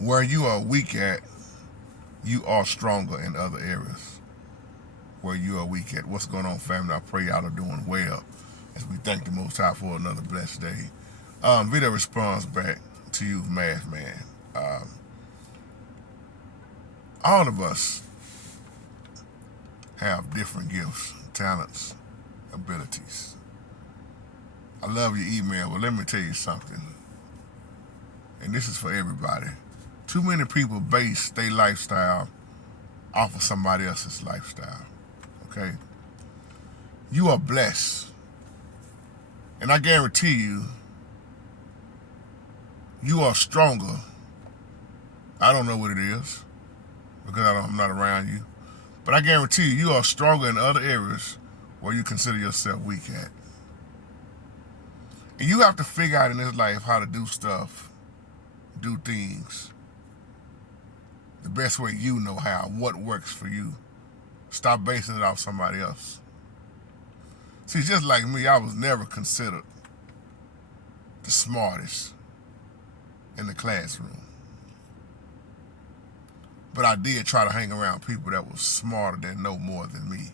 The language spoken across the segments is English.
Where you are weak at, you are stronger in other areas. Where you are weak at. What's going on, family? I pray y'all are doing well as we thank the Most High for another blessed day. Video responds back to you, Math Man. All of us have different gifts, talents, abilities. I love your email, but let me tell you something. And this is for everybody. Too many people base their lifestyle off of somebody else's lifestyle. Okay? You are blessed. And I guarantee you, you are stronger. I don't know what it is because I'm not around you. But I guarantee you, you are stronger in other areas where you consider yourself weak at. And you have to figure out in this life how to do stuff, do things the best way you know how, what works for you. Stop basing it off somebody else. See, just like me, I was never considered the smartest in the classroom. But I did try to hang around people that was smarter than know more than me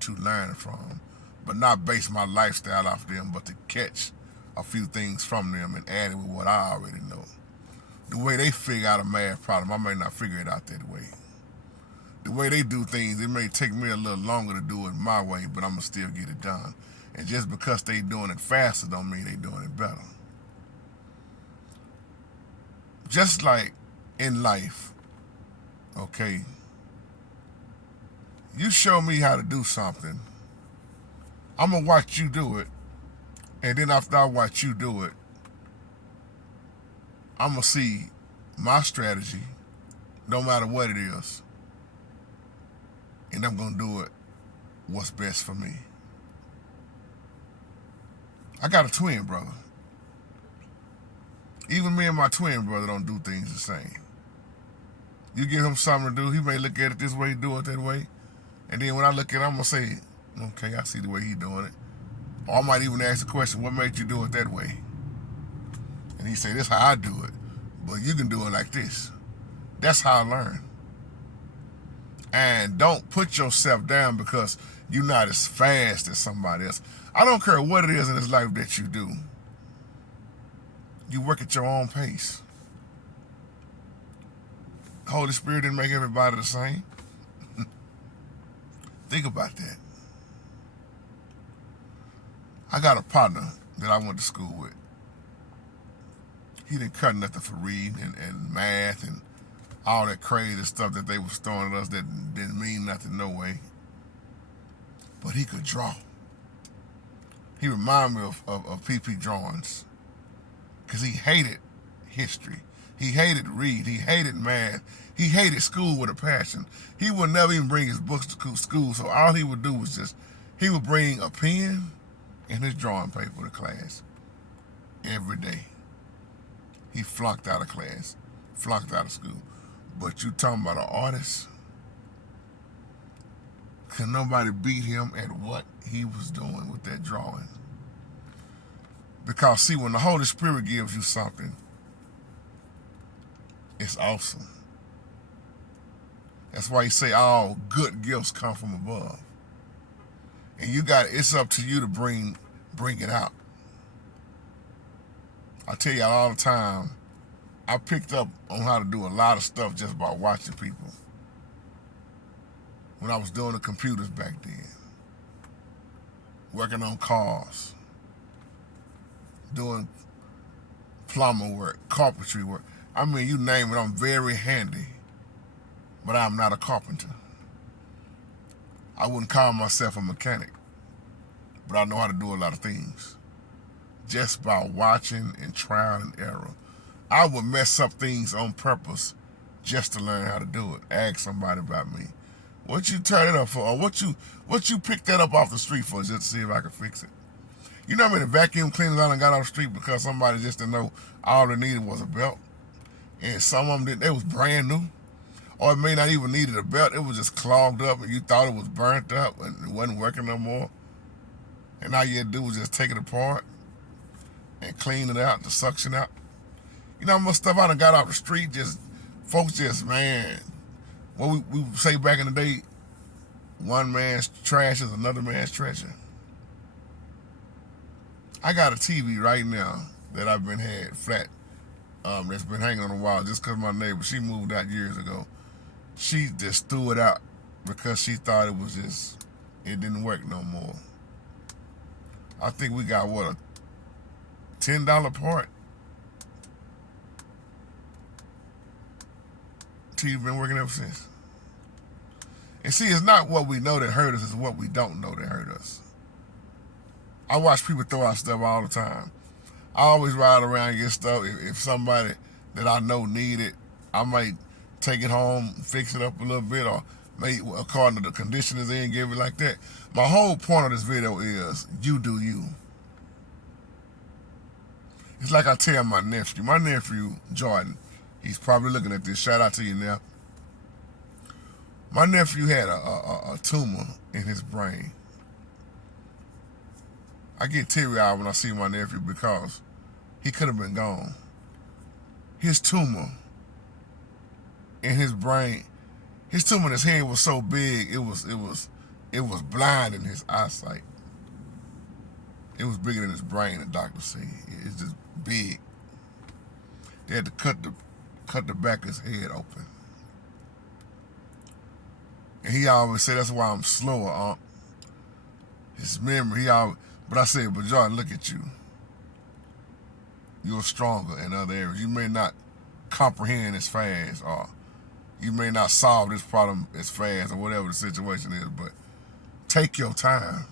to learn from, but not base my lifestyle off them, but to catch a few things from them and add it with what I already know. The way they figure out a math problem, I may not figure it out that way. The way they do things, it may take me a little longer to do it my way, but I'm going to still get it done. And just because they doing it faster don't mean they doing it better. Just like in life, okay, you show me how to do something, I'm going to watch you do it, and then after I watch you do it, I'm going to see my strategy, no matter what it is, and I'm going to do it what's best for me. I got a twin brother. Even me and my twin brother don't do things the same. You give him something to do, he may look at it this way, do it that way, and then when I look at it, I'm going to say, okay, I see the way he's doing it. Or I might even ask the question, what made you do it that way? And he say, this is how I do it, but you can do it like this. That's how I learn. And don't put yourself down because you're not as fast as somebody else. I don't care what it is in this life that you do. You work at your own pace. The Holy Spirit didn't make everybody the same. Think about that. I got a partner that I went to school with. He didn't cut nothing for reading and math and all that crazy stuff that they was throwing at us that didn't mean nothing, no way. But he could draw. He reminded me of PP drawings because he hated history. He hated read. He hated math. He hated school with a passion. He would never even bring his books to school, so all he would do was he would bring a pen and his drawing paper to class every day. He flunked out of class, flunked out of school. But you talking about an artist? Could nobody beat him at what he was doing with that drawing? Because see, when the Holy Spirit gives you something, it's awesome. That's why you say all good gifts come from above. And it's up to you to bring it out. I tell y'all all the time, I picked up on how to do a lot of stuff just by watching people. When I was doing the computers back then, working on cars, doing plumber work, carpentry work. I mean, you name it, I'm very handy, but I'm not a carpenter. I wouldn't call myself a mechanic, but I know how to do a lot of things just by watching and trial and error. I would mess up things on purpose just to learn how to do it. Ask somebody about me. What you turn it up for? Or what you picked that up off the street for just to see if I could fix it? You know how many vacuum cleaners I done got off the street because somebody just didn't know all they needed was a belt? And some of them didn't, they was brand new. Or it may not even needed a belt, it was just clogged up and you thought it was burnt up and it wasn't working no more. And all you had to do was just take it apart and clean it out, the suction out. You know how much stuff I done got off the street, just folks just, man, what we say back in the day, one man's trash is another man's treasure. I got a TV right now that I've been had flat, that's been hanging on the wall just because my neighbor, she moved out years ago. She just threw it out because she thought it didn't work no more. I think we got, what, a $10 part? TV been working ever since. And see, it's not what we know that hurt us, it's what we don't know that hurt us. I watch people throw out stuff all the time. I always ride around and get stuff. If somebody that I know need it, I might take it home, fix it up a little bit, or maybe according to the condition it's in, give it like that. My whole point of this video is, you do you. It's like I tell my nephew, Jordan, he's probably looking at this, shout out to you now. My nephew had a tumor in his brain. I get teary-eyed when I see my nephew because he could have been gone. His tumor in his brain, his tumor in his head was so big, it was blinding his eyesight. It was bigger than his brain, the doctor said. It's just big. They had to cut the back of his head open. And he always said, that's why I'm slower, his memory, but I said, but Jordan, look at you. You're stronger in other areas. You may not comprehend as fast, or you may not solve this problem as fast, or whatever the situation is, but take your time.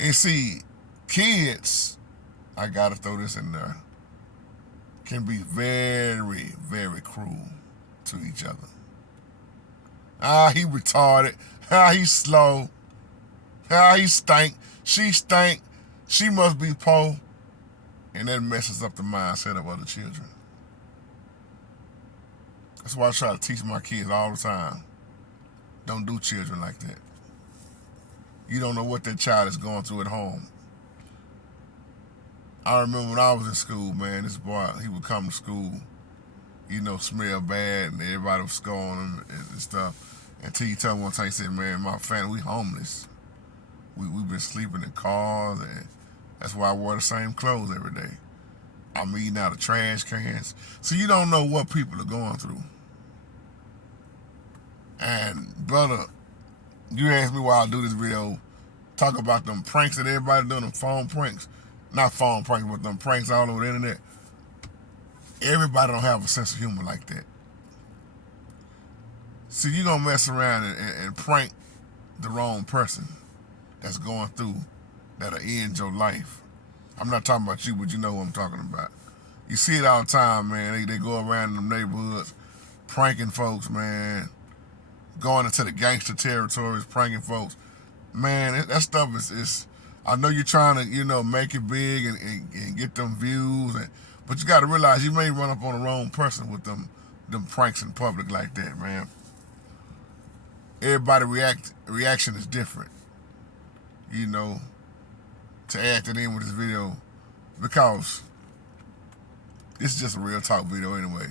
And see, kids, I gotta throw this in there, can be very, very cruel to each other. He retarded. He slow. He stank. She stank. She must be poor. And that messes up the mindset of other children. That's why I try to teach my kids all the time. Don't do children like that. You don't know what that child is going through at home. I remember when I was in school, man, this boy, he would come to school, smell bad, and everybody was scolding him and stuff. Until you tell me one time, he said, man, my family, we homeless. We've been sleeping in cars, and that's why I wore the same clothes every day. I'm eating out of trash cans. So you don't know what people are going through. And brother, you asked me why I do this video, talk about them pranks that everybody doing, them phone pranks. Not phone pranks, but them pranks all over the internet. Everybody don't have a sense of humor like that. See, you gonna mess around and prank the wrong person that's going through, that'll end your life. I'm not talking about you, but you know what I'm talking about. You see it all the time, man. They go around in them neighborhoods pranking folks, man. Going into the gangster territories, pranking folks. Man, that stuff is I know you're trying to, make it big and get them views, but you got to realize you may run up on the wrong person with them pranks in public like that, man. Everybody reaction is different, to add that in with this video, because it's just a real talk video anyway.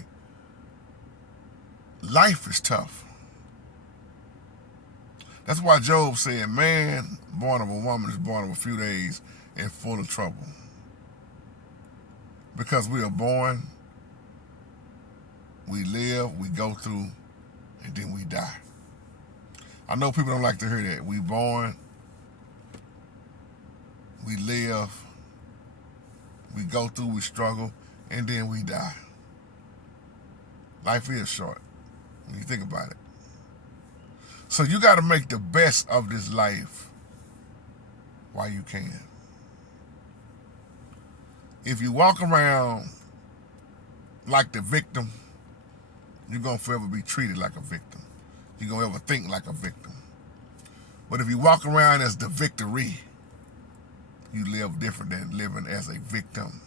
Life is tough. That's why Job said, man born of a woman is born of a few days and full of trouble. Because we are born, we live, we go through, and then we die. I know people don't like to hear that. We born, we live, we go through, we struggle, and then we die. Life is short when you think about it. So you got to make the best of this life while you can. If you walk around like the victim, you're going to forever be treated like a victim. You're going to ever think like a victim. But if you walk around as the victory, you live different than living as a victim.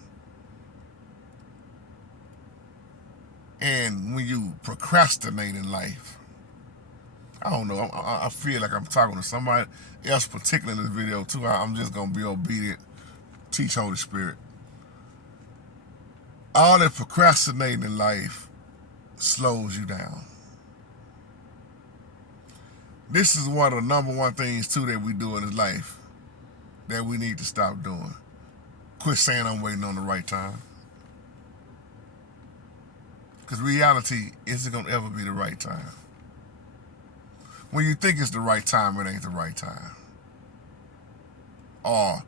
And when you procrastinate in life, I don't know, I feel like I'm talking to somebody else particular in this video too. I'm just going to be obedient, teach Holy Spirit. All that procrastinating in life slows you down. This is one of the number one things, too, that we do in this life that we need to stop doing. Quit saying I'm waiting on the right time. Because reality isn't going to ever be the right time. When you think it's the right time, it ain't the right time. Or,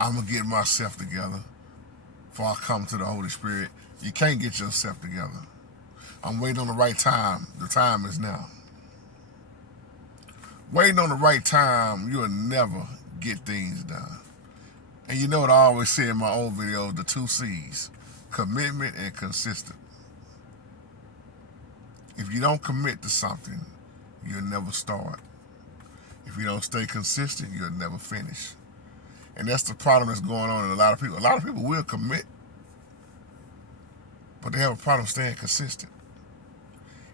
I'm going to get myself together before I come to the Holy Spirit. You can't get yourself together. I'm waiting on the right time. The time is now. Waiting on the right time, you'll never get things done. And you know what I always say in my old videos, the 2 C's, commitment and consistent. If you don't commit to something, you'll never start. If you don't stay consistent, you'll never finish. And that's the problem that's going on in a lot of people. A lot of people will commit, but they have a problem staying consistent.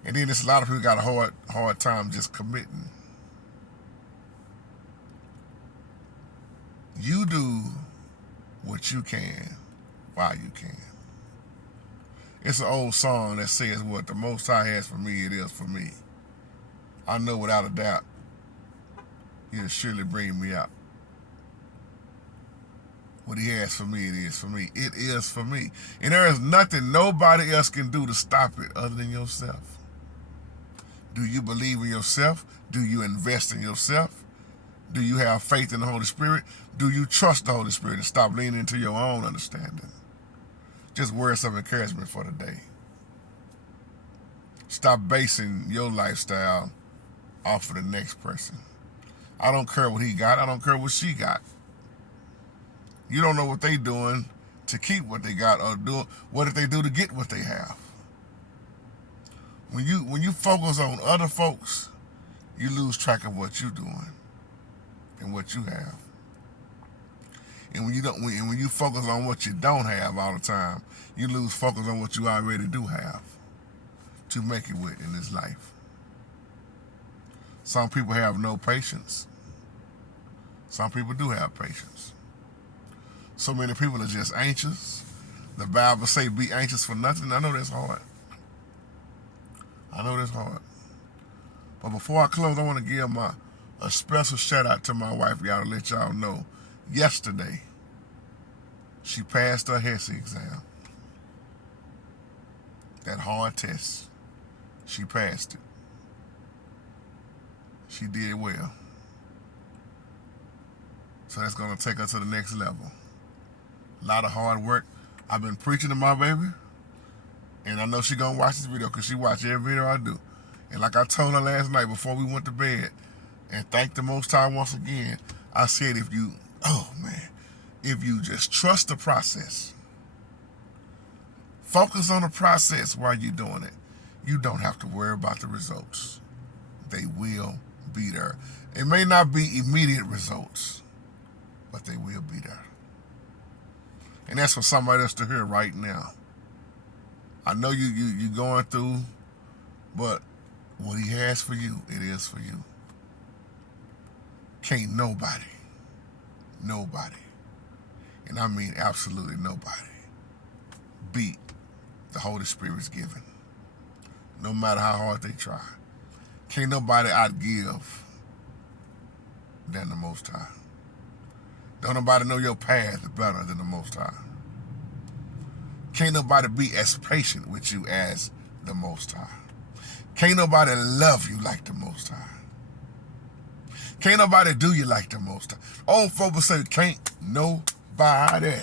And then there's a lot of people got a hard time just committing. You do what you can while you can. It's an old song that says, what the Most High has for me, it is for me. I know without a doubt, He'll surely bring me out. What He has for me, it is for me. It is for me. And there is nothing nobody else can do to stop it other than yourself. Do you believe in yourself? Do you invest in yourself? Do you have faith in the Holy Spirit? Do you trust the Holy Spirit and stop leaning into your own understanding? Just words of encouragement for the day. Stop basing your lifestyle off of the next person. I don't care what he got. I don't care what she got. You don't know what they doing to keep what they got, or do what if they do to get what they have. When you focus on other folks, you lose track of what you're doing and what you have. And when you focus on what you don't have all the time, you lose focus on what you already do have to make it with in this life. Some people have no patience. Some people do have patience. So many people are just anxious. The Bible say be anxious for nothing. I know that's hard. But before I close, I want to give a special shout out to my wife, y'all, to let y'all know. Yesterday, she passed her HESI exam. That hard test. She passed it. She did well. So that's going to take her to the next level. A lot of hard work. I've been preaching to my baby, and I know she's going to watch this video because she watches every video I do. And like I told her last night before we went to bed, and thank the Most High once again, I said if you just trust the process, focus on the process while you're doing it, you don't have to worry about the results. They will be there. It may not be immediate results, but they will be there. And that's for somebody else to hear right now. I know you going through, but what He has for you, it is for you. Can't nobody, and I mean absolutely nobody, beat the Holy Spirit's giving. No matter how hard they try. Can't nobody outgive than the Most High. Don't nobody know your path better than the Most High. Can't nobody be as patient with you as the Most High. Can't nobody love you like the Most High. Can't nobody do you like the Most High. Old folks say, can't nobody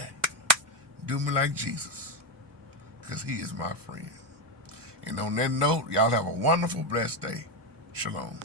do me like Jesus, because He is my friend. And on that note, y'all have a wonderful, blessed day. Shalom.